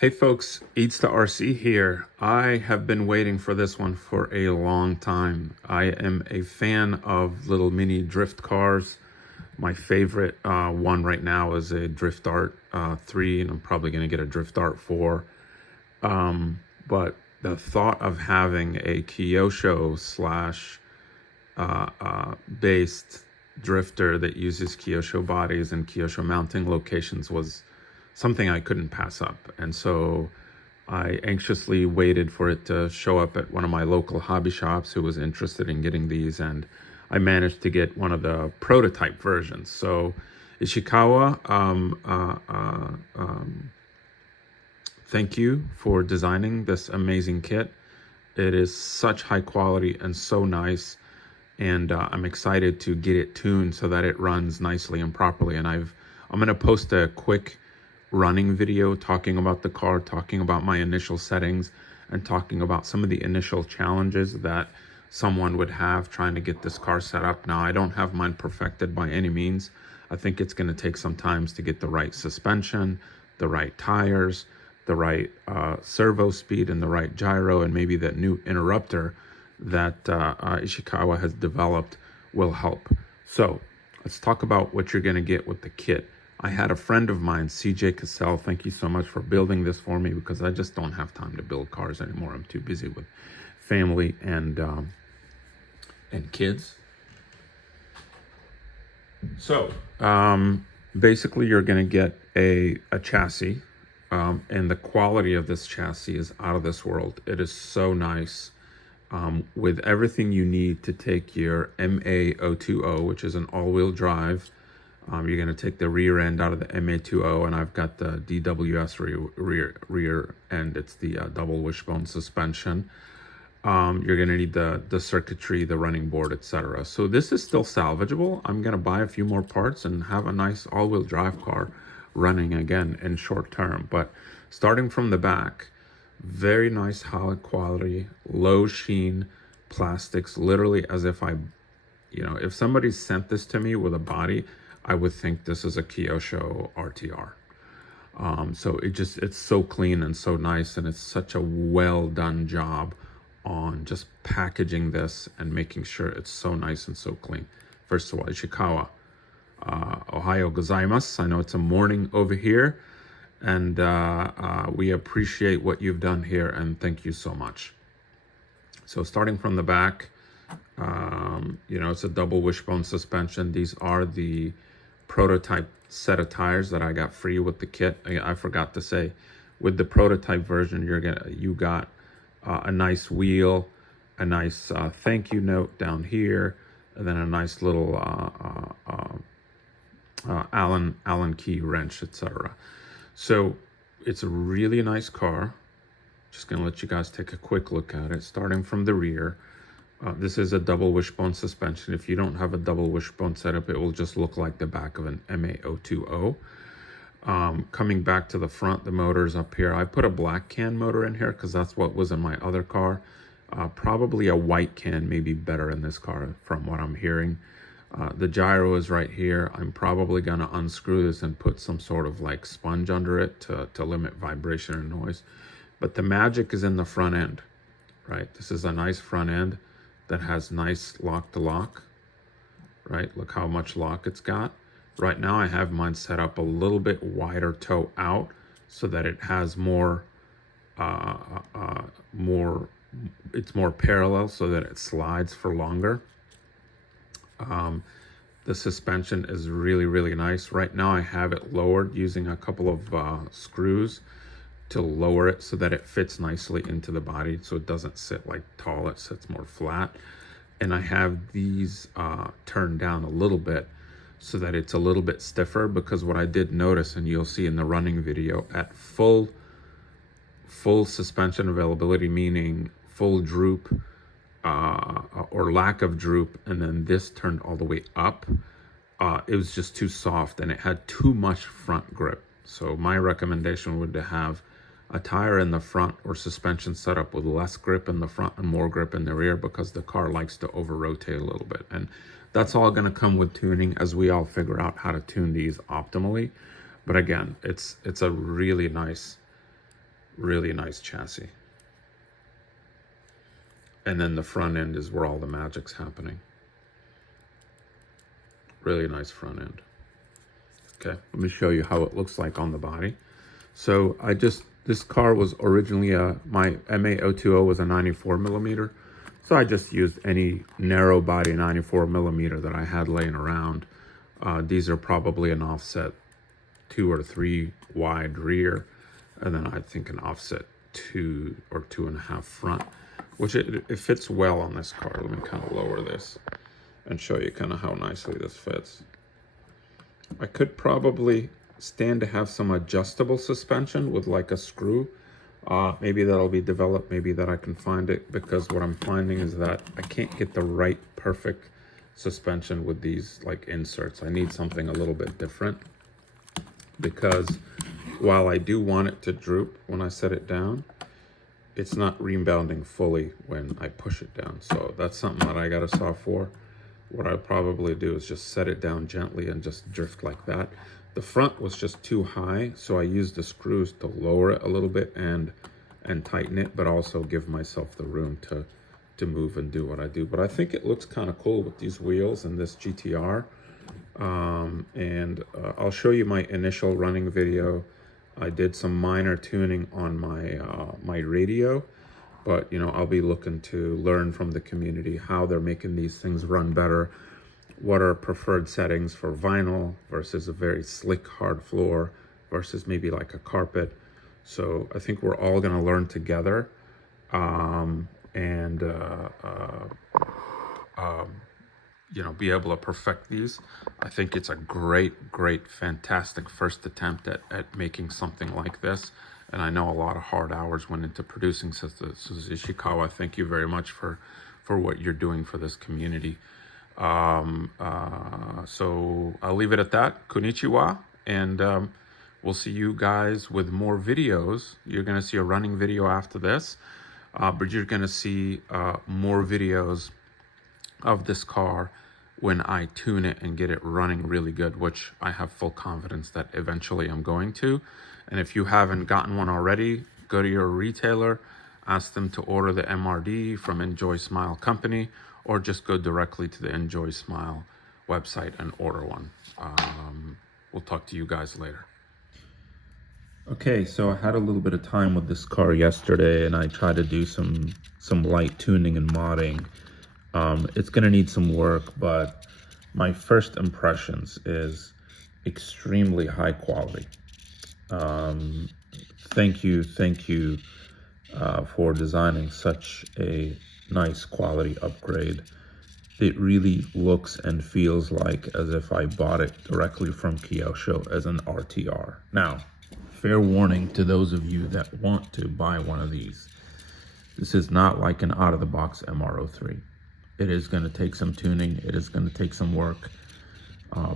Hey folks, Eats to RC here. I have been waiting for this one for a long time. I am a fan of little mini drift cars. My favorite one right now is a Drift Art 3, and I'm probably going to get a Drift Art 4. But the thought of having a Kyosho slash based drifter that uses Kyosho bodies and Kyosho mounting locations was something I couldn't pass up. And so I anxiously waited for it to show up at one of my local hobby shops who was interested in getting these, and I managed to get one of the prototype versions. So Ishikawa, thank you for designing this amazing kit. It is such high quality and so nice, and I'm excited to get it tuned so that it runs nicely and properly. And I'm going to post a quick running video talking about the car, talking about my initial settings, and talking about some of the initial challenges that someone would have trying to get this car set up. Now, I don't have mine perfected by any means. I think it's going to take some time to get the right suspension, the right tires, the right servo speed, and the right gyro, and maybe that new interrupter that Ishikawa has developed will help. So let's talk about what you're going to get with the kit. I had a friend of mine, CJ Cassell. Thank you so much for building this for me, because I just don't have time to build cars anymore. I'm too busy with family and kids. So basically, you're going to get a chassis, and the quality of this chassis is out of this world. It is so nice, with everything you need to take your MA020, which is an all-wheel drive. You're going to take the rear end out of the MA20, and I've got the DWS rear end. It's the double wishbone suspension. You're going to need the circuitry, the running board, etc. So this is still salvageable. I'm going to buy a few more parts and have a nice all-wheel drive car running again in short term. But starting from the back, very nice, high quality, low sheen plastics, literally as if if somebody sent this to me with a body, I would think this is a Kyosho RTR. So it's so clean and so nice, and it's such a well done job on just packaging this and making sure it's so nice and so clean. First of all, Ishikawa, Ohayo gozaimasu. I know it's a morning over here, and we appreciate what you've done here, and thank you so much. So starting from the back, it's a double wishbone suspension. These are the prototype set of tires that I got free with the kit. I forgot to say, with the prototype version, you got a nice wheel, a nice thank you note down here, and then a nice little Allen key wrench, etc. So it's a really nice car. Just gonna let you guys take a quick look at it. Starting from the rear, this is a double wishbone suspension. If you don't have a double wishbone setup, it will just look like the back of an MA020. Coming back to the front, the motor's up here. I put a black can motor in here because that's what was in my other car. Probably a white can may be better in this car from what I'm hearing. The gyro is right here. I'm probably going to unscrew this and put some sort of like sponge under it to limit vibration and noise. But the magic is in the front end, right? This is a nice front end that has nice lock to lock, right? Look how much lock it's got. Right now I have mine set up a little bit wider toe out so that it has it's more parallel so that it slides for longer. The suspension is really, really nice. Right now I have it lowered using a couple of screws to lower it so that it fits nicely into the body, so it doesn't sit like tall, it sits more flat. And I have these turned down a little bit so that it's a little bit stiffer, because what I did notice, and you'll see in the running video, at full suspension availability, meaning full droop or lack of droop, and then this turned all the way up, it was just too soft and it had too much front grip. So my recommendation would be to have a tire in the front or suspension setup with less grip in the front and more grip in the rear, because the car likes to over rotate a little bit. And that's all going to come with tuning as we all figure out how to tune these optimally. But again, it's a really nice Really nice chassis. And then the front end is where all the magic's happening. Really nice front end. Okay, let me show you how it looks like on the body. So this car was originally my MA020 was a 94 millimeter. So I just used any narrow body 94 millimeter that I had laying around. These are probably an offset 2 or 3 wide rear, and then I think an offset 2 or 2.5 front, which it fits well on this car. Let me kind of lower this and show you kind of how nicely this fits. I could probably stand to have some adjustable suspension with like a screw. Maybe that'll be developed, maybe that I can find it, because what I'm finding is that I can't get the right perfect suspension with these like inserts. I need something a little bit different, because while I do want it to droop when I set it down, it's not rebounding fully when I push it down. So that's something that I got to solve for. What I'll probably do is just set it down gently and just drift like that. The front was just too high, so I used the screws to lower it a little bit and tighten it, but also give myself the room to move and do what I do. But I think it looks kind of cool with these wheels and this GTR. I'll show you my initial running video. I did some minor tuning on my radio, but you know, I'll be looking to learn from the community how they're making these things run better. What are preferred settings for vinyl versus a very slick hard floor versus maybe like a carpet. So I think we're all going to learn together, you know, be able to perfect these. I think it's a great, fantastic first attempt at making something like this. And I know a lot of hard hours went into producing. So Ishikawa, thank you very much for what you're doing for this community. So I'll leave it at that. Konnichiwa, and we'll see you guys with more videos. You're going to see a running video after this, but you're going to see more videos of this car when I tune it and get it running really good, which I have full confidence that eventually I'm going to. And if you haven't gotten one already, go to your retailer, ask them to order the MRD from Enjoy Smile Company, or just go directly to the Enjoy Smile website and order one. We'll talk to you guys later. Okay, so I had a little bit of time with this car yesterday, and I tried to do some light tuning and modding. It's gonna need some work, but my first impressions is extremely high quality. Thank you for designing such a nice quality upgrade. It really looks and feels like as if I bought it directly from Kyosho as an RTR. Now, fair warning to those of you that want to buy one of these. This is not like an out-of-the-box MR03. It is going to take some tuning. It is going to take some work.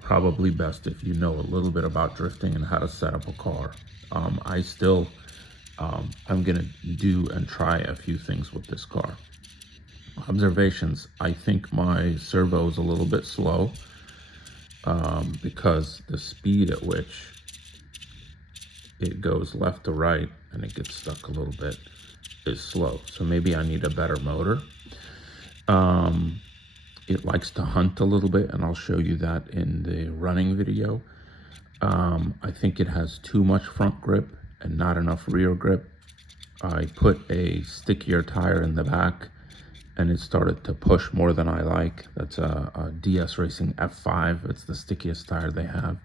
Probably best if you know a little bit about drifting and how to set up a car. I'm going to do and try a few things with this car. Observations: I think my servo is a little bit slow because the speed at which it goes left to right and it gets stuck a little bit is slow. So maybe I need a better motor. It likes to hunt a little bit, and I'll show you that in the running video. I think it has too much front grip and not enough rear grip. I put a stickier tire in the back, and it started to push more than I like. That's a DS Racing F5. It's the stickiest tire they have.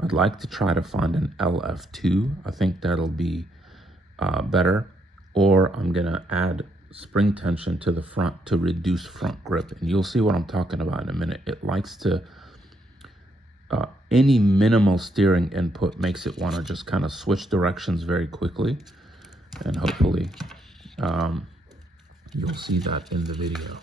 I'd like to try to find an LF2. I think that'll be better. Or I'm gonna add spring tension to the front to reduce front grip. And you'll see what I'm talking about in a minute. It likes to, any minimal steering input makes it wanna just kind of switch directions very quickly. And hopefully, you'll see that in the video.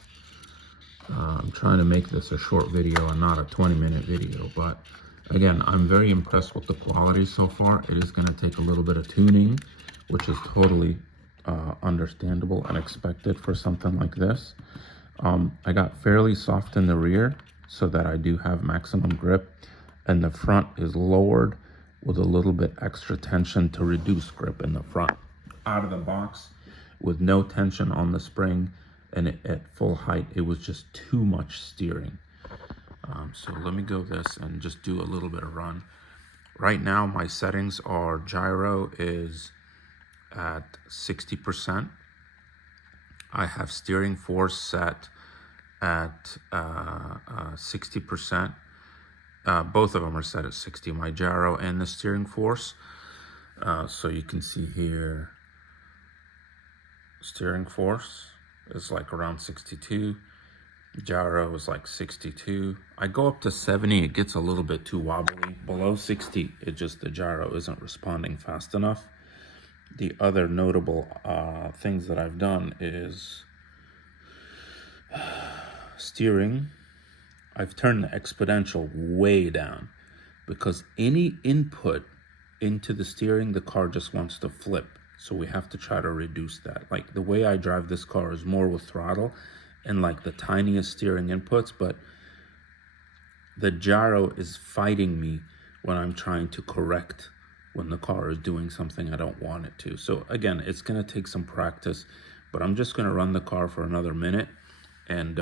I'm trying to make this a short video and not a 20-minute video, but again, I'm very impressed with the quality so far. It is going to take a little bit of tuning, which is totally understandable and expected for something like this. I got fairly soft in the rear so that I do have maximum grip, and the front is lowered with a little bit extra tension to reduce grip in the front. out of the box with no tension on the spring, and at full height, it was just too much steering. So let me go this and just do a little bit of run. Right now, my settings are gyro is at 60%. I have steering force set at 60%. Both of them are set at 60, my gyro and the steering force. So you can see here, steering force is like around 62. Gyro is like 62. I go up to 70, it gets a little bit too wobbly. Below 60, the gyro isn't responding fast enough. The other notable things that I've done is steering. I've turned the exponential way down because any input into the steering, the car just wants to flip. So we have to try to reduce that. Like the way I drive this car is more with throttle and like the tiniest steering inputs, but the gyro is fighting me when I'm trying to correct when the car is doing something I don't want it to. So again, it's gonna take some practice, but I'm just gonna run the car for another minute, and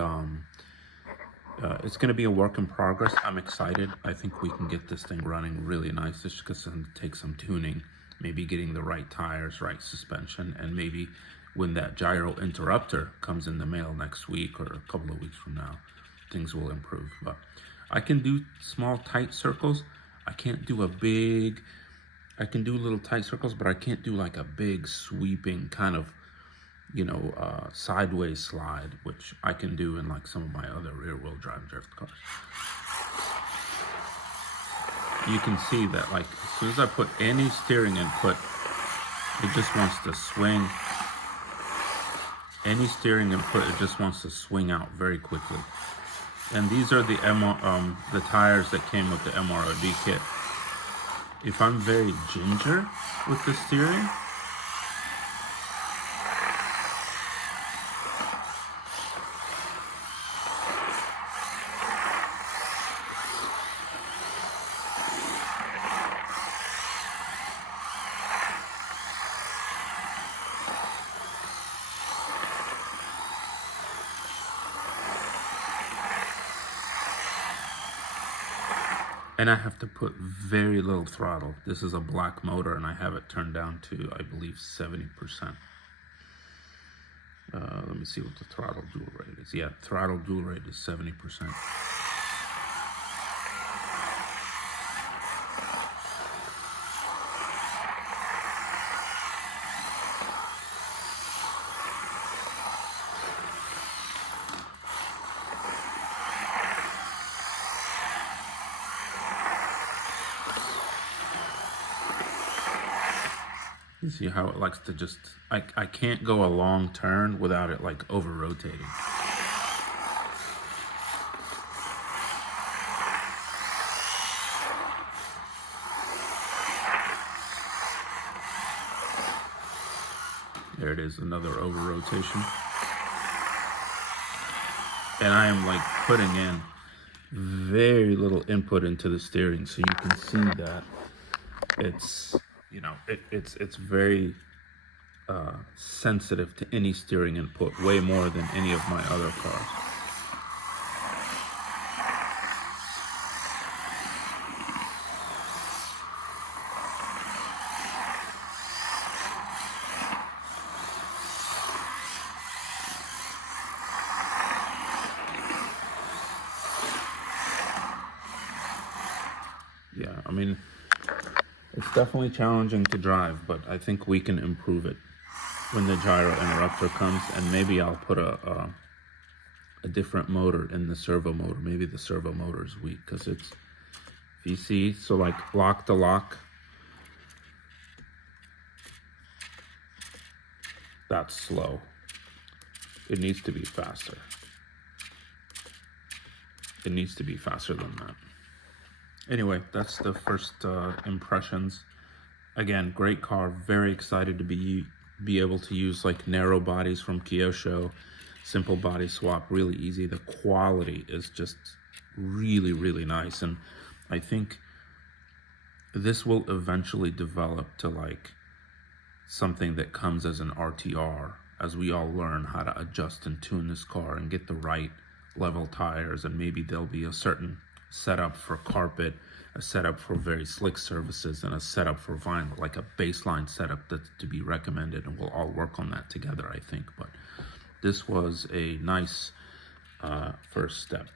it's gonna be a work in progress. I'm excited. I think we can get this thing running really nice. It's just gonna take some tuning, maybe getting the right tires, right suspension, and maybe when that gyro interrupter comes in the mail next week or a couple of weeks from now, things will improve. But I can do small tight circles. I can't do I can do little tight circles, but I can't do like a big sweeping kind of, sideways slide, which I can do in like some of my other rear wheel drive drift cars. You can see that like as soon as I put any steering input, it just wants to swing. Any steering input, it just wants to swing out very quickly. And these are the tires that came with the MRD kit. If I'm very ginger with the steering, and I have to put very little throttle. This is a black motor and I have it turned down to, I believe, 70%. Let me see what the throttle dual rate is. Yeah, throttle dual rate is 70%. You see how it likes to just, I can't go a long turn without it like over rotating. There it is, another over rotation. And I am like putting in very little input into the steering, so you can see that it's, it's very sensitive to any steering input, way more than any of my other cars. Yeah, I mean, it's definitely challenging to drive, but I think we can improve it when the gyro interrupter comes, and maybe I'll put a different motor in the servo motor. Maybe the servo motor is weak because it's, if you see, so like lock to lock, that's slow. It needs to be faster. It needs to be faster than that. Anyway, that's the first impressions. Again, great car. Very excited to be able to use like narrow bodies from Kyosho, simple body swap, really easy. The quality is just really, really nice, and I think this will eventually develop to like something that comes as an RTR as we all learn how to adjust and tune this car and get the right level tires, and maybe there'll be a certain setup for carpet, a setup for very slick surfaces, and a setup for vinyl, like a baseline setup that's to be recommended, and we'll all work on that together, I think. But this was a nice first step.